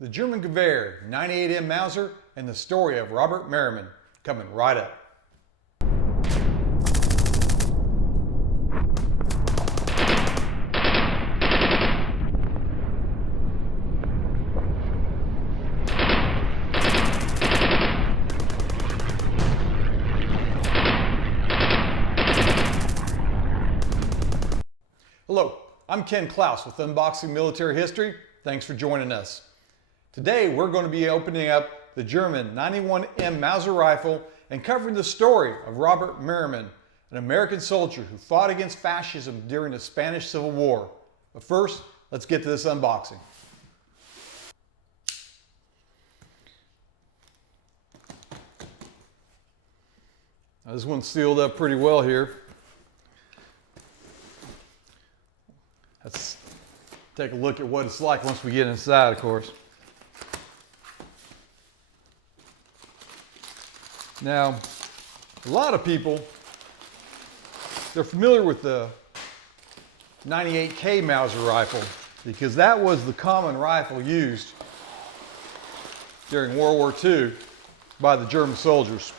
the German Gewehr, 98M Mauser, and the story of Robert Merriman, coming right up. Hello, I'm Ken Klaus with Unboxing Military History. Thanks for joining us. Today we're going to be opening up the German 91M Mauser rifle and covering the story of Robert Merriman, an American soldier who fought against fascism during the Spanish Civil War. But first, let's get to this unboxing. Now, this one's sealed up pretty well here. Let's take a look at what it's like once we get inside, of course. Now, a lot of people, they're familiar with the 98K Mauser rifle because that was the common rifle used during World War II by the German soldiers.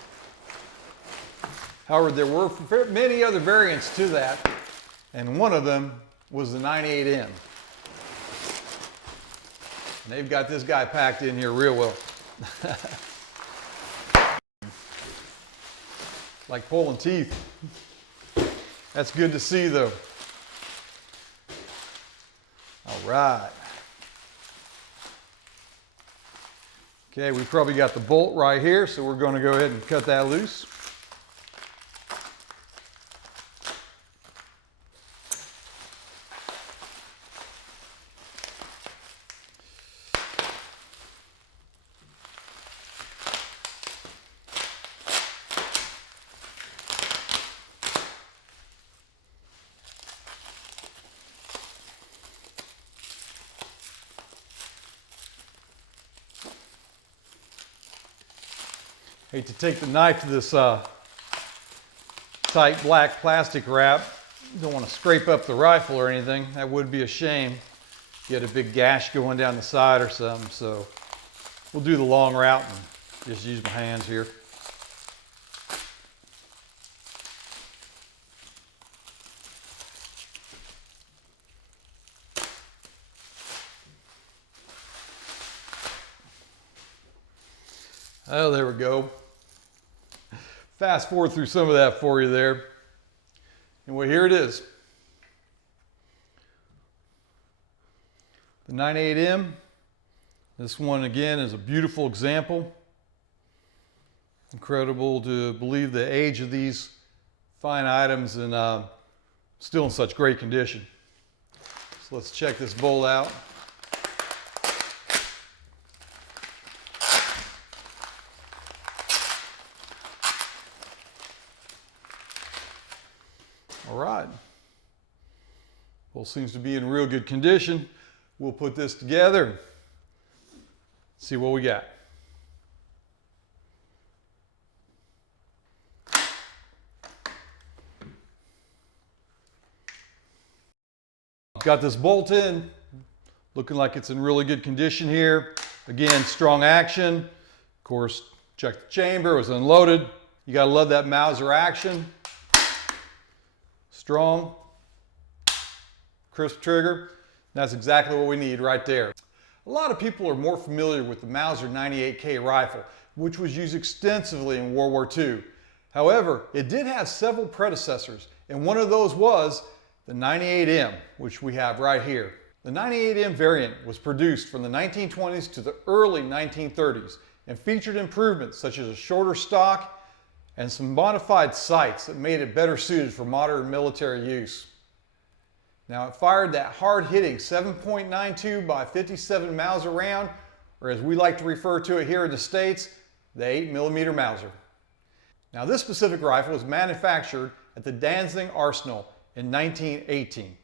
However, there were many other variants to that, and one of them was the 98M. And they've got this guy packed in here real well. Like pulling teeth. That's good to see though. All right. Okay, we probably got the bolt right here, so we're going to go ahead and cut that loose. Hate to take the knife to this tight black plastic wrap. You don't want to scrape up the rifle or anything. That would be a shame. You had a big gash going down the side or something. So we'll do the long route and just use my hands here. Oh, there we go. Fast forward through some of that for you there. And well, here it is. The 98M. This one again is a beautiful example. Incredible to believe the age of these fine items and still in such great condition. So let's check this bolt out. All right, bolt seems to be in real good condition. We'll put this together, see what we got. Got this bolt in, looking like it's in really good condition here. Again, strong action. Of course, check the chamber, it was unloaded. You gotta love that Mauser action. Strong, crisp trigger. That's exactly what we need right there. A lot of people are more familiar with the Mauser 98K rifle, which was used extensively in World War II. However, it did have several predecessors, and one of those was the 98M, which we have right here. The 98M variant was produced from the 1920s to the early 1930s and featured improvements such as a shorter stock and some modified sights that made it better suited for modern military use. Now it fired that hard-hitting 7.92 by 57 Mauser round, or as we like to refer to it here in the States, the 8mm Mauser. Now this specific rifle was manufactured at the Danzig Arsenal in 1918.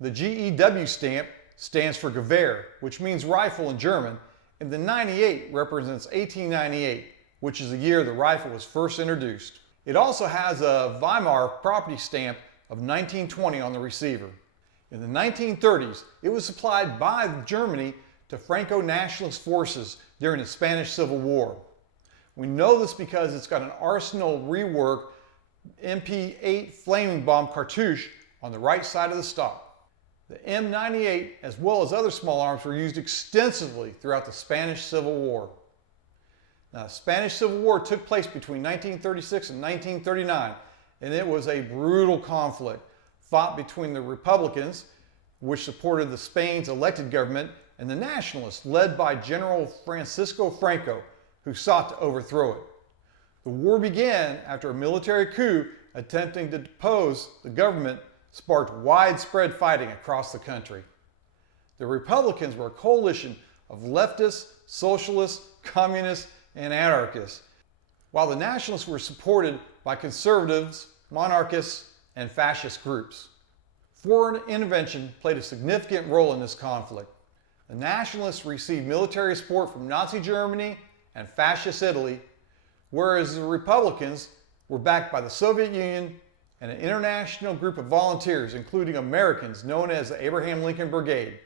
The GEW stamp stands for Gewehr, which means rifle in German, and the 98 represents 1898, which is the year the rifle was first introduced. It also has a Weimar property stamp of 1920 on the receiver. In the 1930s, it was supplied by Germany to to Franco-nationalist forces during the Spanish Civil War. We know this because it's got an Arsenal rework MP8 flaming bomb cartouche on the right side of the stock. The M98, as well as other small arms, were used extensively throughout the Spanish Civil War. Now, the Spanish Civil War took place between 1936 and 1939, and it was a brutal conflict fought between the Republicans, which supported the Spain's elected government, and the Nationalists, led by General Francisco Franco, who sought to overthrow it. The war began after a military coup attempting to depose the government sparked widespread fighting across the country. The Republicans were a coalition of leftists, socialists, communists, and anarchists, while the Nationalists were supported by conservatives, monarchists, and fascist groups. Foreign intervention played a significant role in this conflict. The Nationalists received military support from Nazi Germany and fascist Italy, whereas the Republicans were backed by the Soviet Union and an international group of volunteers, including Americans, known as the Abraham Lincoln Brigade.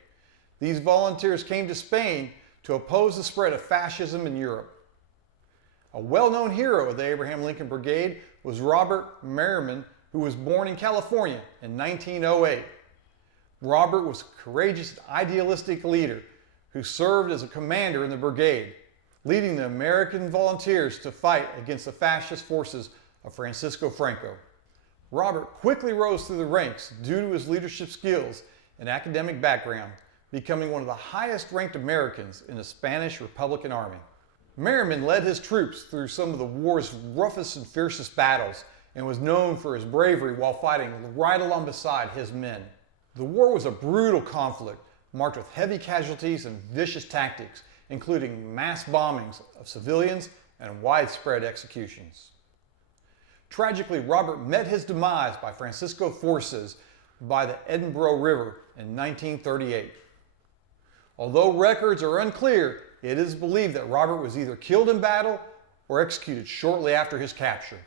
These volunteers came to Spain to oppose the spread of fascism in Europe. A well-known hero of the Abraham Lincoln Brigade was Robert Merriman, who was born in California in 1908. Robert was a courageous, idealistic leader who served as a commander in the brigade, leading the American volunteers to fight against the fascist forces of Francisco Franco. Robert quickly rose through the ranks due to his leadership skills and academic background, becoming one of the highest-ranked Americans in the Spanish Republican Army. Merriman led his troops through some of the war's roughest and fiercest battles and was known for his bravery while fighting right along beside his men. The war was a brutal conflict marked with heavy casualties and vicious tactics, including mass bombings of civilians and widespread executions. Tragically, Robert met his demise by Francisco forces by the Edinburgh River in 1938. Although records are unclear, it is believed that Robert was either killed in battle or executed shortly after his capture.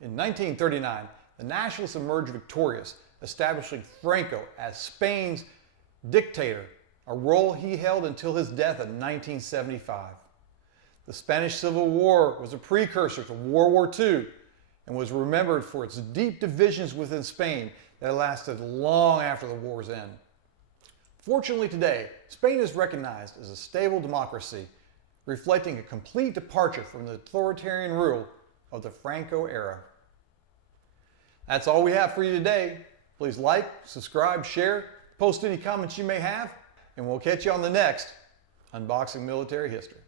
In 1939, the Nationalists emerged victorious, establishing Franco as Spain's dictator, a role he held until his death in 1975. The Spanish Civil War was a precursor to World War II and was remembered for its deep divisions within Spain that lasted long after the war's end. Fortunately today, Spain is recognized as a stable democracy, reflecting a complete departure from the authoritarian rule of the Franco era. That's all we have for you today. Please like, subscribe, share, post any comments you may have, and we'll catch you on the next Unboxing Military History.